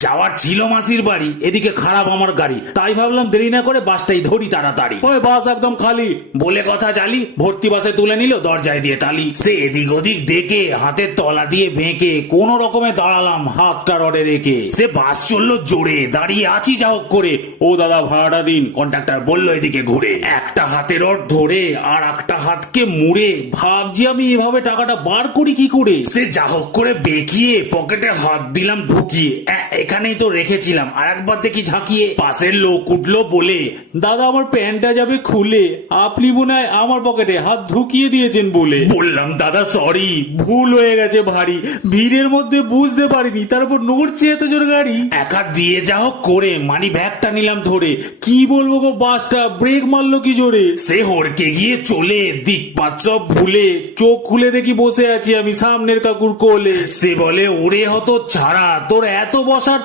যাওয়ার ছিল মাসির বাড়ি, এদিকে খারাপ আমার গাড়ি, তাই ভাবলাম দেরি না করে বাসটাই ধরি তাড়াতাড়ি। ওই বাস একদম খালি বলে কথা চালি, ভর্তি বাসে তুলে নিল, দরজায় দিয়ে তালি। সে এদিক ওদিক দেখে হাতের তলা দিয়ে বেঁকে কোন রকমে দাঁড়ালাম হাতটা রডে রেখে। সে বাস চললো জোরে, দাঁড়িয়ে আছি যা হোক করে। ও দাদা ভাড়াটা দিন, কন্ট্রাক্টর বললো এদিকে ঘুরে। একটা হাতে রড ধরে আর একটা হাতকে মুড়ে ভাবছি আমি এভাবে টাকাটা বার করি কি করে। সে যা হোক করে বেঁকিয়ে পকেটে হাত দিলাম ঢুকিয়ে, এখানেই তো রেখেছিলাম, আর একবার দেখি ঝাঁকিয়ে পাশের লোক উঠলো বলে, দাদা আমার প্যান্টটা যাবে খুলে, আপনি মনে হয় আমার পকেটে হাত ঢুকিয়ে দিয়েছেন বলে। বললাম দাদা সরি, ভুল হয়ে গেছে ভারী, ভিড়ের মধ্যে বুঝতে পারিনি, তারপর নড়ছে এত জোর গাড়ি। এক হাত দিয়ে যা হোক করে মানি ব্যাগটা নিলাম ধরে, কি বলবো গো বাসটা ব্রেক মারলো কি জোরে। সে হড়কে গিয়ে চলে দিকপাত সব ভুলে, চোখ খুলে দেখি বসে আছি আমি সামনের কাকুর কোলে। সে বলে ওরে হতো ছাড়া, তোর এত বসার